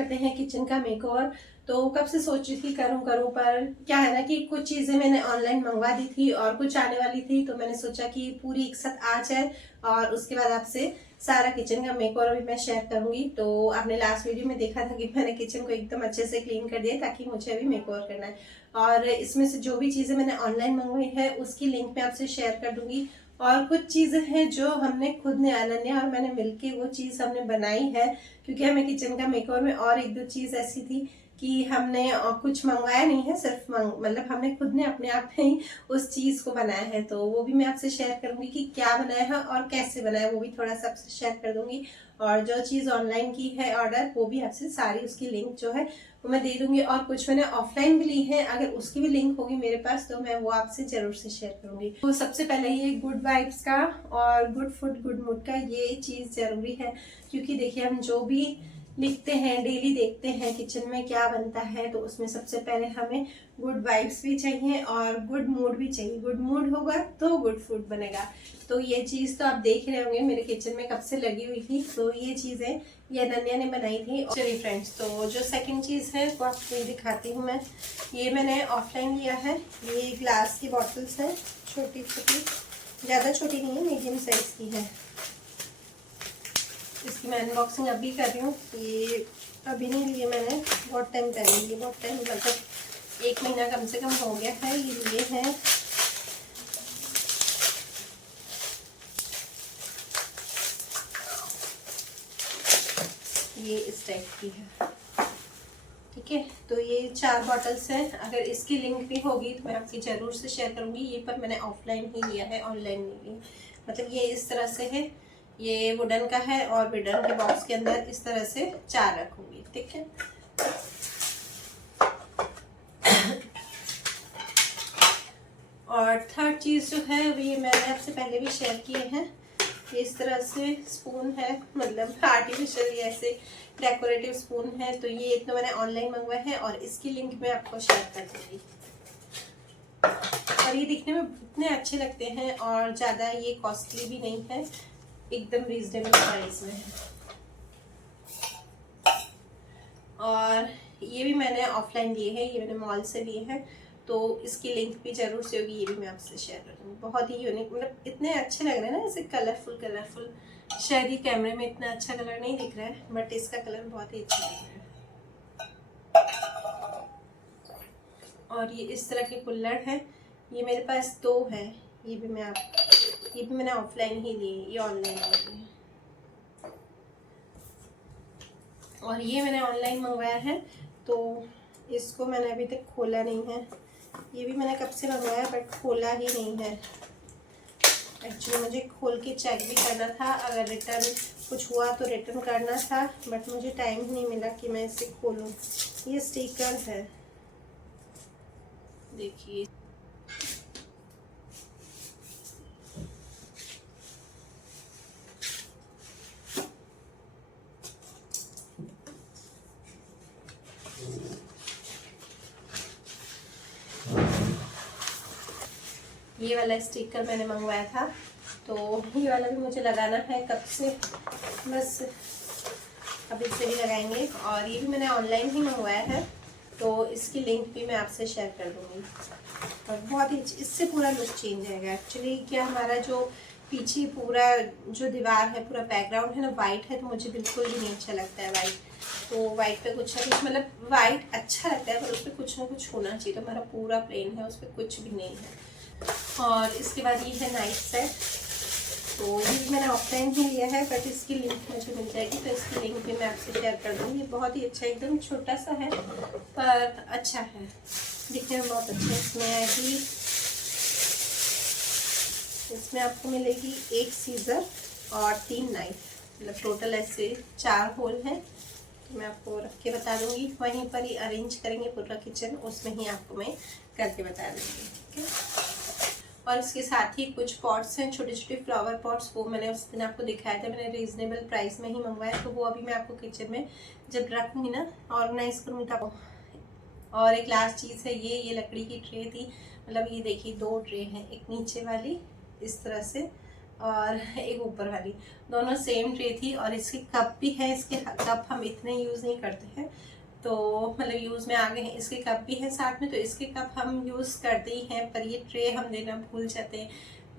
करते हैं किचन का मेकओवर। तो कब से सोच रही थी करूं करूं, पर क्या है ना कि कुछ चीज़ें मैंने ऑनलाइन मंगवा दी थी और कुछ आने वाली थी, तो मैंने सोचा कि पूरी एक साथ आ जाए और उसके बाद आपसे सारा किचन का मेकओवर भी मैं शेयर करूंगी। तो आपने लास्ट वीडियो में देखा था कि मैंने किचन को एकदम अच्छे से क्लीन कर दिया ताकि मुझे अभी मेकओवर करना है। और इसमें से जो भी चीज़ें मैंने ऑनलाइन मंगवाई है उसकी लिंक मैं आपसे शेयर कर दूंगी। और कुछ चीज़ें हैं जो हमने खुद ने, अनन्या और मैंने मिलके वो चीज़ हमने बनाई है, क्योंकि हमें किचन का मेकओवर में और एक दो चीज़ ऐसी थी कि हमने कुछ मंगवाया नहीं है, सिर्फ मतलब हमने खुद ने अपने आप में ही उस चीज़ को बनाया है। तो वो भी मैं आपसे शेयर करूंगी कि क्या बनाया है और कैसे बनाया है, वो भी थोड़ा सा आपसे शेयर कर दूंगी। और जो चीज़ ऑनलाइन की है ऑर्डर, वो भी आपसे सारी उसकी लिंक जो है वो मैं दे दूंगी। और कुछ मैंने ऑफलाइन भी ली है, अगर उसकी भी लिंक होगी मेरे पास तो मैं वो आपसे जरूर से शेयर करूंगी। तो सबसे पहले ये गुड वाइब्स का और गुड फूड गुड मूड का ये चीज़ जरूरी है, क्योंकि देखिए हम जो भी लिखते हैं, डेली देखते हैं किचन में क्या बनता है, तो उसमें सबसे पहले हमें गुड वाइब्स भी चाहिए और गुड मूड भी चाहिए। गुड मूड होगा तो गुड फूड बनेगा। तो ये चीज़ तो आप देख रहे होंगे मेरे किचन में कब से लगी हुई थी। तो ये चीज़ें ये अनन्या ने बनाई थी। चलिए फ्रेंड्स, तो जो सेकंड चीज़ है वो आपको दिखाती हूँ मैं। ये मैंने ऑफलाइन लिया है। ये ग्लास की बॉटल्स हैं, छोटी छोटी, ज़्यादा छोटी नहीं है, मीडियम साइज़ की है। इसकी मैं अनबॉक्सिंग अभी कर रही हूँ। ये अभी नहीं लिए मैंने, बहुत टाइम पहले लिए, बहुत टाइम मतलब 1 महीना कम से कम हो गया है ये लिए हैं। ये इस टाइप की है, ठीक है। तो ये 4 बॉटल्स हैं। अगर इसकी लिंक भी होगी तो मैं आपकी ज़रूर से शेयर करूँगी। ये पर मैंने ऑफलाइन ही लिया है, ऑनलाइन नहीं लिया। मतलब ये इस तरह से है, ये वुडन का है और वुडन के बॉक्स के अंदर इस तरह से 4 रखूँगी, ठीक है। और थर्ड चीज़ जो है ये मैंने आपसे पहले भी शेयर किए हैं। ये इस तरह से स्पून है, मतलब आर्टिफिशियल ऐसे डेकोरेटिव स्पून है। तो ये एक तो मैंने ऑनलाइन मंगवाया है और इसकी लिंक मैं आपको शेयर कर दूँगी। और ये दिखने में इतने अच्छे लगते हैं और ज़्यादा ये कॉस्टली भी नहीं है, एकदम रीजनेबल प्राइस में है। और ये भी मैंने ऑफलाइन लिए हैं, ये मैंने मॉल से लिए हैं। तो इसकी लिंक भी जरूर से होगी, ये भी मैं आपसे शेयर कर दूँगी। बहुत ही यूनिक, मतलब इतने अच्छे लग रहे हैं ना, ऐसे कलरफुल कलरफुल। शायद ये कैमरे में इतना अच्छा कलर नहीं दिख रहा है, बट इसका कलर बहुत ही अच्छा दिख रहा है। और ये इस तरह के कुल्हड़ हैं, ये मेरे पास 2 हैं। ये भी मैंने ऑफलाइन ही लिए, ये ऑनलाइन नहीं लिए। और ये मैंने ऑनलाइन मंगवाया है, तो इसको मैंने अभी तक खोला नहीं है। ये भी मैंने कब से मंगवाया बट खोला ही नहीं है। एक्चुअली मुझे खोल के चेक भी करना था, अगर रिटर्न कुछ हुआ तो रिटर्न करना था, बट मुझे टाइम ही नहीं मिला कि मैं इसे खोलूं। ये स्टिकर है, देखिए। ये वाला स्टिकर मैंने मंगवाया था, तो ये वाला भी मुझे लगाना है कब से, बस अब इससे भी लगाएंगे। और ये भी मैंने ऑनलाइन ही मंगवाया है, तो इसकी लिंक भी मैं आपसे शेयर कर दूँगी। और बहुत ही इससे पूरा लुक चेंज आएगा। एक्चुअली क्या, हमारा जो पीछे पूरा जो दीवार है, पूरा बैकग्राउंड है ना, वाइट है, तो मुझे बिल्कुल भी नहीं अच्छा लगता है वाइट। तो वाइट पे कुछ ना कुछ, मतलब वाइट अच्छा लगता है पर उस पर कुछ ना कुछ होना चाहिए। तो हमारा पूरा प्लेन है, उस पर कुछ भी नहीं है। और इसके बाद ये है नाइफ सेट, तो ये मैंने ऑफलाइन ही लिया है, बट इसकी लिंक मुझे मिल जाएगी, तो इसकी लिंक भी मैं आपसे शेयर कर दूँगी। ये बहुत ही अच्छा, एकदम छोटा सा है पर अच्छा है, दिखने में बहुत अच्छा है। इसमें आपको मिलेगी 1 सीज़र और 3 नाइफ, मतलब टोटल ऐसे 4 होल हैं। तो मैं आपको रख के बता दूंगी, वहीं पर ही अरेंज करेंगे पूरा किचन, उसमें ही आपको मैं करके बता दूंगी, ठीक है। और इसके साथ ही कुछ पॉट्स हैं, छोटे छोटे फ्लावर पॉट्स, वो मैंने उस दिन आपको दिखाया था, मैंने रीजनेबल प्राइस में ही मंगवाया। तो वो अभी मैं आपको किचन में जब रखूँगी ना, ऑर्गेनाइज करूँगी तब। और एक लास्ट चीज़ है, ये लकड़ी की ट्रे थी, मतलब ये देखिए 2 ट्रे हैं, एक नीचे वाली इस तरह से और एक ऊपर वाली, दोनों सेम ट्रे थी। और इसके कप भी है, इसके कप हम इतने यूज़ नहीं करते हैं, तो मतलब यूज़ में आ गए हैं। इसके कप भी हैं साथ में, तो इसके कप हम यूज़ करते ही हैं, पर ये ट्रे हम देना भूल जाते हैं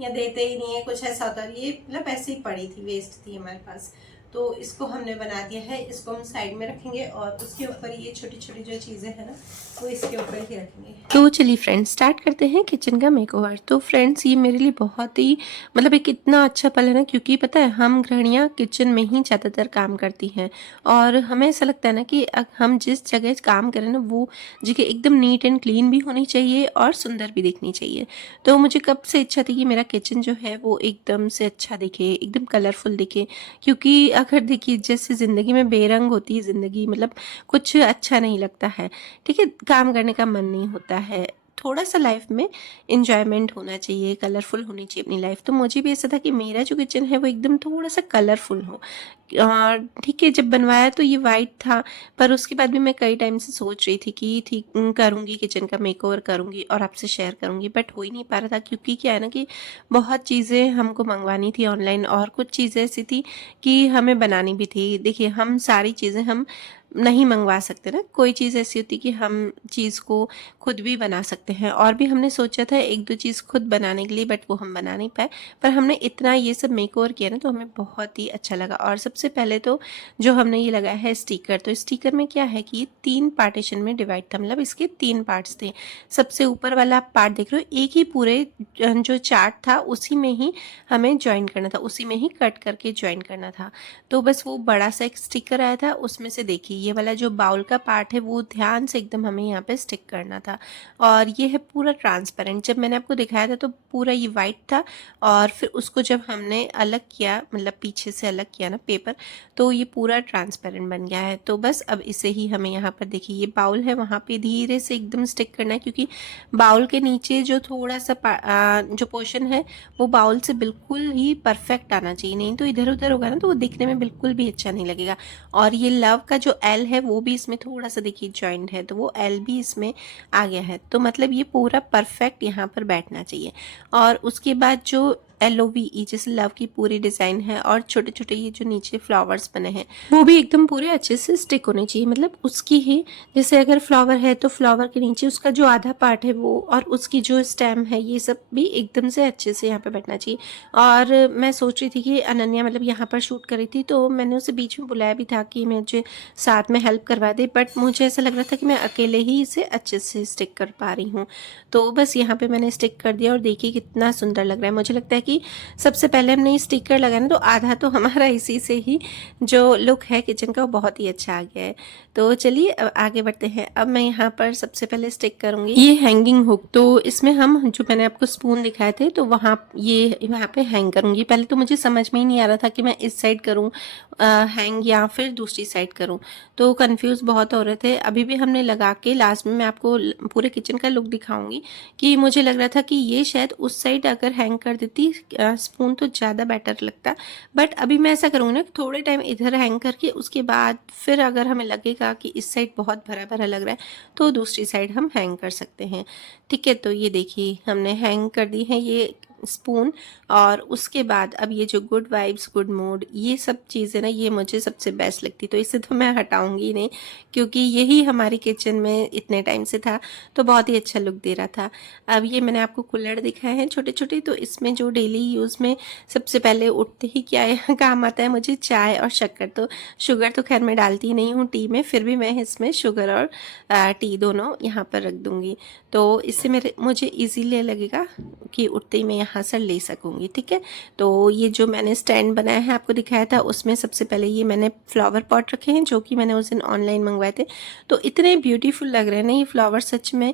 या देते ही नहीं है, कुछ ऐसा होता है। ये मतलब ऐसे ही पड़ी थी, वेस्ट थी हमारे पास, तो इसको हमने बना दिया है। इसको हम साइड में रखेंगे और उसके ऊपर ये छोटी छोटी जो चीज़ें हैं ना, वो इसके ऊपर ही रखेंगे। तो चलिए फ्रेंड्स, स्टार्ट करते हैं किचन का मेकओवर। तो फ्रेंड्स, ये मेरे लिए बहुत ही मतलब एक इतना अच्छा पल है ना, क्योंकि पता है हम गृहिणियाँ किचन में ही ज़्यादातर काम करती हैं और हमें ऐसा लगता है ना कि हम जिस जगह काम करें ना, वो जगह एकदम नीट एंड क्लीन भी होनी चाहिए और सुंदर भी दिखनी चाहिए। तो मुझे कब से इच्छा थी कि मेरा किचन जो है वो एकदम से अच्छा दिखे, एकदम कलरफुल दिखे, क्योंकि अगर देखिए जैसे ज़िंदगी में बेरंग होती है ज़िंदगी, मतलब कुछ अच्छा नहीं लगता है, ठीक है, काम करने का मन नहीं होता है। थोड़ा सा लाइफ में इंजॉयमेंट होना चाहिए, कलरफुल होनी चाहिए अपनी लाइफ। तो मुझे भी ऐसा था कि मेरा जो किचन है वो एकदम थोड़ा सा कलरफुल हो। और ठीक है, जब बनवाया तो ये वाइट था, पर उसके बाद भी मैं कई टाइम से सोच रही थी कि ठीक करूँगी, किचन का मेकओवर करूँगी और आपसे शेयर करूँगी, बट हो ही नहीं पा रहा था। क्योंकि क्या है ना कि बहुत चीज़ें हमको मंगवानी थी ऑनलाइन और कुछ चीज़ें ऐसी थी कि हमें बनानी भी थी। देखिए, हम सारी चीज़ें हम नहीं मंगवा सकते ना, कोई चीज़ ऐसी होती कि हम चीज़ को खुद भी बना सकते हैं। और भी हमने सोचा था एक दो चीज़ खुद बनाने के लिए, बट वो हम बना नहीं पाए। पर हमने इतना ये सब मेकओवर किया ना, तो हमें बहुत ही अच्छा लगा। और सबसे पहले तो जो हमने ये लगाया है स्टिकर, तो स्टिकर में क्या है कि ये 3 पार्टीशन में डिवाइड था, मतलब इसके 3 पार्ट्स थे। सबसे ऊपर वाला आप पार्ट देख रहे हो, एक ही पूरे जो चार्ट था उसी में ही हमें ज्वाइन करना था, उसी में ही कट करके ज्वाइन करना था। तो बस वो बड़ा सा एक स्टिकर आया था, उसमें से देखिए ये वाला जो बाउल का पार्ट है वो ध्यान से एकदम हमें यहाँ पे स्टिक करना था। और ये है पूरा ट्रांसपेरेंट। जब मैंने आपको दिखाया था तो पूरा ये वाइट था, और फिर उसको जब हमने अलग किया, मतलब पीछे से अलग किया ना पेपर, तो ये पूरा ट्रांसपेरेंट बन गया है। तो बस अब इसे ही हमें यहाँ पर देखिए ये बाउल है, वहाँ पे धीरे से एकदम स्टिक करना है, क्योंकि बाउल के नीचे जो थोड़ा सा जो पोर्शन है वो बाउल से बिल्कुल ही परफेक्ट आना चाहिए, नहीं तो इधर उधर होगा ना तो वो दिखने में बिल्कुल भी अच्छा नहीं लगेगा। और ये लव का जो एल है वो भी इसमें थोड़ा सा देखिए जॉइंट है, तो वो एल भी इसमें आ गया है। तो मतलब ये पूरा परफेक्ट यहाँ पर बैठना चाहिए। और उसके बाद जो LOVE जैसे लव की पूरी डिज़ाइन है, और छोटे छोटे ये जो नीचे फ्लावर्स बने हैं वो भी एकदम पूरे अच्छे से स्टिक होने चाहिए, मतलब उसकी ही, जैसे अगर फ्लावर है तो फ्लावर के नीचे उसका जो आधा पार्ट है वो, और उसकी जो स्टेम है, ये सब भी एकदम से अच्छे से यहाँ पे बैठना चाहिए। और मैं सोच रही थी कि अनन्या मतलब यहाँ पर शूट करी थी, तो मैंने उसे बीच में बुलाया भी था कि मुझे साथ में हेल्प करवा दे, बट मुझे ऐसा लग रहा था कि मैं अकेले ही इसे अच्छे से स्टिक कर पा रही हूँ। तो बस यहाँ पे मैंने स्टिक कर दिया और देखिए कितना सुंदर लग रहा है। मुझे लगता है कि सबसे पहले हमने ये स्टिकर लगाया ना, तो आधा तो हमारा इसी से ही जो लुक है किचन का वो बहुत ही अच्छा आ गया है। तो चलिए अब आगे बढ़ते हैं। अब मैं यहाँ पर सबसे पहले स्टिक करूँगी ये हैंगिंग हुक। तो इसमें हम जो मैंने आपको स्पून दिखाए थे, तो वहाँ पे हैंग करूँगी। पहले तो मुझे समझ में ही नहीं आ रहा था कि मैं इस साइड करूँ हैंग या फिर दूसरी साइड करूँ, तो कंफ्यूज बहुत हो रहे थे। अभी भी हमने लगा के लास्ट में मैं आपको पूरे किचन का लुक दिखाऊंगी कि मुझे लग रहा था कि ये शायद उस साइड अगर हैंग कर देती स्पून तो ज़्यादा बेटर लगता, बट अभी मैं ऐसा करूँगी ना, थोड़े टाइम इधर हैंग करके उसके बाद फिर अगर हमें लगेगा कि इस साइड बहुत भरा भरा लग रहा है तो दूसरी साइड हम हैंग कर सकते हैं। ठीक है, तो ये देखिए हमने हैंग कर दी है ये स्पून। और उसके बाद अब ये जो गुड वाइब्स गुड मूड ये सब चीज़ें ना, ये मुझे सबसे बेस्ट लगती, तो इसे तो मैं हटाऊंगी नहीं, क्योंकि यही हमारी किचन में इतने टाइम से था, तो बहुत ही अच्छा लुक दे रहा था। अब ये मैंने आपको कुल्हड़ दिखाए हैं छोटे छोटे, तो इसमें जो डेली यूज़ में सबसे पहले उठते ही क्या काम आता है मुझे, चाय और शक्कर। तो शुगर तो खैर मैं डालती नहीं हूँ टी में, फिर भी मैं इसमें शुगर और टी दोनों यहाँ पर रख दूँगी, तो इससे मुझे ईजीली लगेगा कि उठते ही मैं यहाँ से ले सकूँगी। ठीक है, तो ये जो मैंने स्टैंड बनाया है आपको दिखाया था, उसमें सबसे पहले ये मैंने फ्लावर पॉट रखे हैं जो कि मैंने उस दिन ऑनलाइन मंगवाए थे। तो इतने ब्यूटीफुल लग रहे हैं ना ये फ्लावर, सच में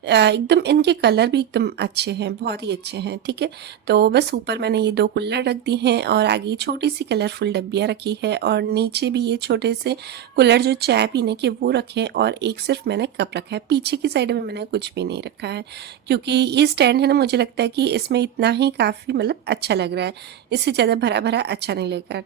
एकदम इनके कलर भी एकदम अच्छे हैं, बहुत ही अच्छे हैं। ठीक है, तो बस ऊपर मैंने ये 2 कुल्हड़ रख दी हैं, और आगे छोटी सी कलरफुल डब्बियाँ रखी है, और नीचे भी ये छोटे से कुल्हड़ जो चाय पीने के वो रखे हैं, और एक सिर्फ मैंने कप रखा है। पीछे की साइड में मैंने कुछ भी नहीं रखा है, क्योंकि ये स्टैंड है ना, मुझे लगता है कि इसमें इतना ही काफ़ी मतलब अच्छा लग रहा है, इससे ज़्यादा भरा भरा अच्छा नहीं लगेगा।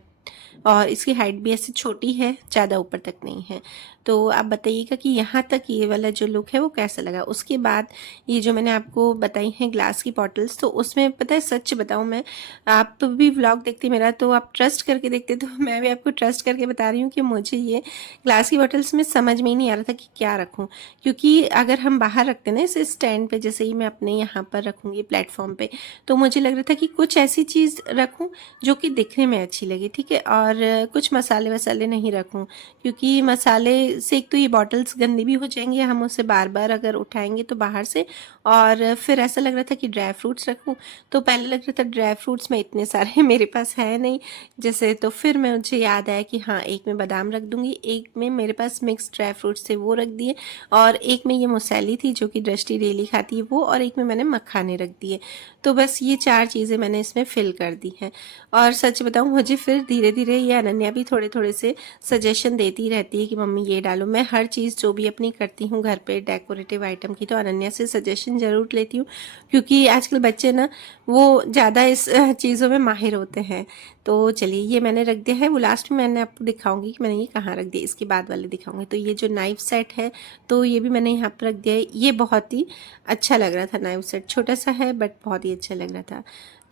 और इसकी हाइट भी ऐसे छोटी है, ज़्यादा ऊपर तक नहीं है। तो आप बताइएगा कि यहाँ तक ये वाला जो लुक है वो कैसा लगा। उसके बाद ये जो मैंने आपको बताई हैं ग्लास की बॉटल्स, तो उसमें पता है सच बताऊँ मैं, आप भी व्लॉग देखते मेरा तो आप ट्रस्ट करके देखते, तो मैं भी आपको ट्रस्ट करके बता रही हूँ कि मुझे ये ग्लास की बॉटल्स में समझ में ही नहीं आ रहा था कि क्या रखूँ। क्योंकि अगर हम बाहर रखते ना इसे स्टैंड पे, जैसे ही मैं अपने यहाँ पर रखूँगी प्लेटफॉर्म पे, तो मुझे लग रहा था कि कुछ ऐसी चीज़ रखूँ जो कि दिखने में अच्छी लगे, ठीक है, और कुछ मसाले वसाले नहीं रखूँ, क्योंकि मसाले से एक तो ये बॉटल्स गंदी भी हो जाएंगी, हम उसे बार बार अगर उठाएंगे तो बाहर से, और फिर ऐसा लग रहा था कि ड्राई फ्रूट्स रखूँ, तो पहले लग रहा था ड्राई फ्रूट्स में इतने सारे मेरे पास है नहीं जैसे, तो फिर मुझे याद आया कि हाँ एक में बादाम रख दूँगी, एक में मेरे पास मिक्स ड्राई फ्रूट्स थे वो रख दिए, और एक में ये मूसली थी जो कि दृष्टि डेली खाती है वो, और एक में मैंने मखाने रख दिए। तो बस ये 4 चीज़ें मैंने इसमें फिल कर दी हैं। और सच बताऊँ मुझे फिर धीरे धीरे ये अनन्या भी थोड़े थोड़े से सजेशन देती रहती है कि मम्मी ये डालो। मैं हर चीज़ जो भी अपनी करती हूँ घर पे डेकोरेटिव आइटम की, तो अनन्या से सजेशन ज़रूर लेती हूँ, क्योंकि आजकल बच्चे ना वो ज़्यादा इस चीज़ों में माहिर होते हैं। तो चलिए ये मैंने रख दिया है, वो लास्ट में मैंने आपको दिखाऊंगी कि मैंने ये कहाँ रख दिया, इसके बाद वाले दिखाऊंगी। तो ये जो नाइफ सेट है तो ये भी मैंने यहाँ पर रख दिया है। ये बहुत ही अच्छा लग रहा था नाइफ सेट, छोटा सा है बट बहुत ही अच्छा लग रहा था।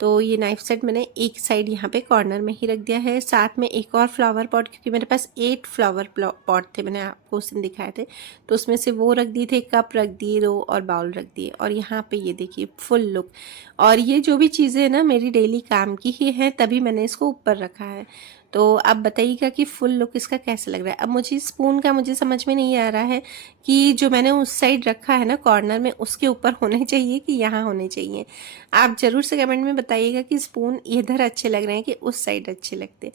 तो ये नाइफ सेट मैंने एक साइड यहाँ पे कॉर्नर में ही रख दिया है, साथ में एक और फ्लावर पॉट, क्योंकि मेरे पास 8 फ्लावर पॉट थे, मैंने आपको उस दिन दिखाए थे, तो उसमें से वो रख दिए थे, कप रख दिए 2 और बाउल रख दिए। और यहाँ पे ये देखिए फुल लुक, और ये जो भी चीज़ें ना मेरी डेली काम की ही हैं, तभी मैंने इसको ऊपर रखा है। तो आप बताइएगा कि फुल लुक इसका कैसा लग रहा है। अब मुझे स्पून का मुझे समझ में नहीं आ रहा है कि जो मैंने उस साइड रखा है ना कॉर्नर में, उसके ऊपर होने चाहिए कि यहाँ होने चाहिए। आप ज़रूर से कमेंट में बताइएगा कि स्पून इधर अच्छे लग रहे हैं कि उस साइड अच्छे लगते।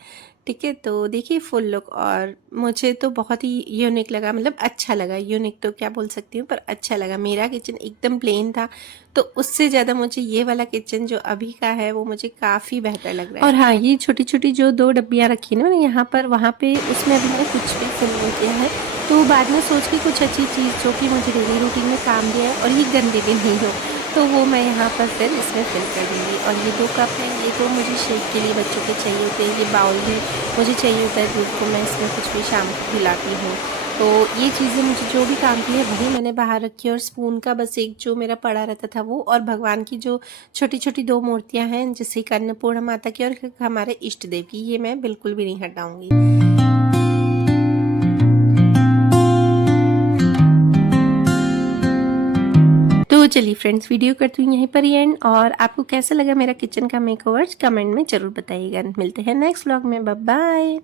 ठीक है, तो देखिए फुल लुक, और मुझे तो बहुत ही यूनिक लगा, मतलब अच्छा लगा, यूनिक तो क्या बोल सकती हूँ पर अच्छा लगा। मेरा किचन एकदम प्लेन था, तो उससे ज़्यादा मुझे ये वाला किचन जो अभी का है वो मुझे काफ़ी बेहतर लग रहा है। और हाँ, ये छोटी छोटी जो 2 डब्बियाँ रखी ना यहाँ पर वहाँ पे, उसमें अभी मैंने कुछ भी फिल नहीं किया है, तो बाद में सोच के कुछ अच्छी चीज़ जो कि मुझे डेली रूटीन में काम दिया है और ये गंदी भी नहीं हो, तो वो मैं यहाँ पर फिर इसमें फिल कर दूँगी। और ये 2 कप हैं, ये तो मुझे शेक के लिए बच्चों के चाहिए होते हैं, ये बाउल भी मुझे चाहिए होता है दूध को, मैं इसमें कुछ भी शाम को खिलाती हूँ। तो ये चीज़ें मुझे जो भी काम की है वही मैंने बाहर रखी है। और स्पून का बस एक जो मेरा पड़ा रहता था वो, और भगवान की जो छोटी छोटी 2 मूर्तियाँ हैं, जैसे कि अन्नपूर्णा माता की और हमारे इष्ट देव की, ये मैं बिल्कुल भी नहीं हटाऊँगी। तो चलिए फ्रेंड्स, वीडियो करती हूँ यहीं पर ही एंड, और आपको कैसा लगा मेरा किचन का मेकओवर कमेंट में ज़रूर बताइएगा। मिलते हैं नेक्स्ट व्लॉग में, बाय बाय।